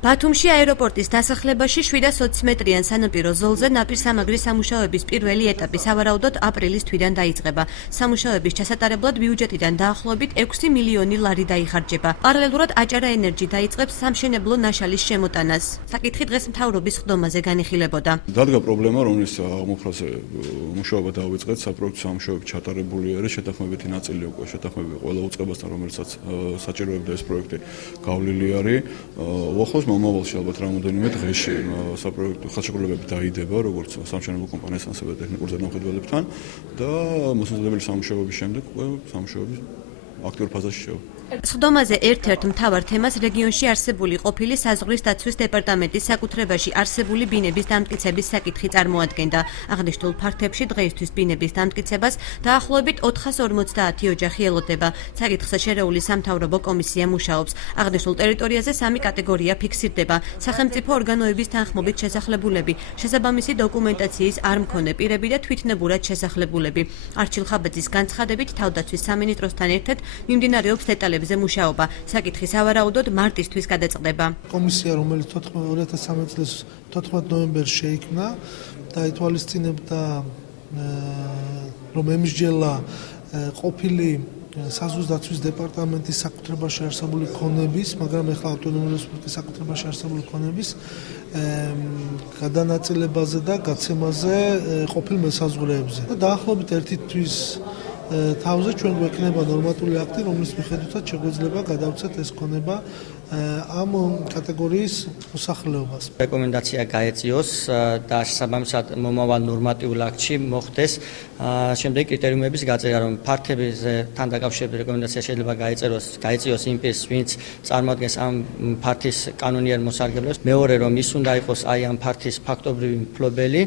ბათუმში აეროპორტის დასახლებაში 720 მეტრიან სანაპირო ზოლზე ნაპირსამაგრის სამუშაოების პირველი ეტაპი სავარაუდოდ აპრილის თვიდან დაიწყება. სამუშაოების ჩასატარებლად ბიუჯეტიდან დაახლოებით 6 მილიონი ლარი დაიხარჯება. პარალელურად აჭარა ენერჯი დაიწყებს სამშენებლო ნაშალის შემოტანას. საკითხი დღეს მთავრობის ხდომაზე განიხილებოდა. დადგა პრობლემა, რომლის ამოფრაზე მუშაობა დაუწყეთ, საპროექტო სამუშაოები ჩატარებული არის, შეთანხმებითი ნაწილი უკვე შეთანხმები ყველა უწყებასთან, რომელსაც საჭიროებდა ეს პროექტი გავლილი არის. უახლოს მომავალში ალბათ რამოდენიმე დღეში საპროექტო ხელშეკრულებები დაიდება, როგორც სამშენებლო კომპანიასთან, ასევე ტექნიკურ ზედამხედველებთან და მოსაზრდებელი სამუშაოების შემდეგ უკვე სამუშაოები აქტიურ ფაზაში შევა. ხდომაზე ერთ-ერთ მთავარ თემას რეგიონში არსებული ყოფილი საზღვრის დაცვის დეპარტამენტის საკუთრებაში არსებული ბინების დამტკიცების საკითხი წარმოადგენდა. აღნიშნულ ფაქტებში დღეისთვის ბინების დამტკიცებას დაახლოებით 450 ოჯახი ელოდება. საკითხზე შერეული სამთავრობო კომისია მუშაობს. აღნიშნულ ტერიტორიაზე სამი კატეგორია ფიქსირდება: სახელმწიფო ორგანოების თანხმობით შესახლებულები, შესაბამისი დოკუმენტაციის არ მქონე პირები და თვითნებურად შესახლებულები. არჩილ ხაბაძის განცხადებით, თავდაცვის სამინისტროსთან ერთად მიმდინარეობს დეტალებზე მუშაობა. საკითხი სავარაუდოდ მარტისთვის გადაწყდება. კომისია, რომელიც 2013 წლის 14 ნოემბერში შეიქმნა და ითვალისწინებდა, რომ ემსჯელა ყოფილი საზღვრის დაცვის დეპარტამენტის საკუთრებაში არსებული ქონების, მაგრამ ახლა ავტონომიური რესპუბლიკის საკუთრებაში არსებული ქონების გადანაწილებაზე და გაცემაზე ყოფილ მესაზღვრეებზე. და დაახლოებით ერთი თვის თავზე ჩვენ გვექნება ნორმატიული აქტი, რომლის მიხედვითაც შეგვეძლება გადავცეთ ეს ქონება ამ კატეგორიის მოსახლეობას. რეკომენდაცია გაეწიოს და შესაბამისად მომავალ ნორმატიულ აქტში მოხდეს შემდეგი კრიტერიუმების გაწერა, რომ ფართებთან დაკავშირებით რეკომენდაცია შეიძლება გაეწიოს იმ პირს, ვინც წარმოადგენს ამ ფართის კანონიერ მოსარგებლებს. მეორე, რომ ის უნდა იყოს აი ამ ფართის ფაქტობრივი მფლობელი.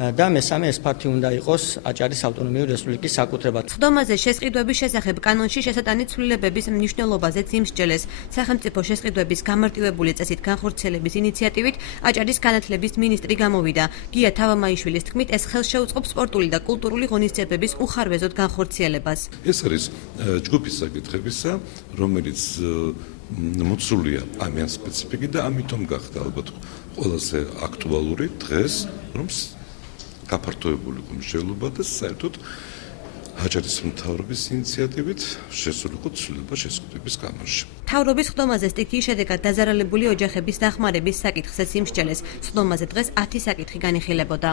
და მესამე, ეს ფართი უნდა იყოს აჭარის ავტონომიური რესპუბლიკის საკუთრება. ხდომაზე შესყიდვების შესახებ კანონში შესატანი ცვლილებების მნიშვნელობაზეც იმსჯელეს. სახელმწიფო შესყიდვების გამარტივებული წესით განხორციელების ინიციატივით აჭარის განათლების მინისტრი გამოვიდა. გია თავამაიშვილის თქმით, ეს ხელშეუწყობს სპორტული და კულტურული ღონისძიებების უხარვეზოდ განხორციელებას. ეს არის ჯგუფის საკითხებისა, რომელიც მოცულია ამიან სპეციფიკი და ამიტომ გახდა ალბათ ყველაზე აქტუალური დღეს, რომ გაფართოებული მსჯელობა და საერთოდ აჭარის მთავრობის ინიციატივით შესულიყო ცვლილება შესყიდვების კანონში. მთავრობის ხდომაზე სტიქიის შედეგად დაზარალებული ოჯახების დახმარების საკითხზეც იმსჯელეს. ხდომაზე დღეს 10 საკითხი განიხილებოდა.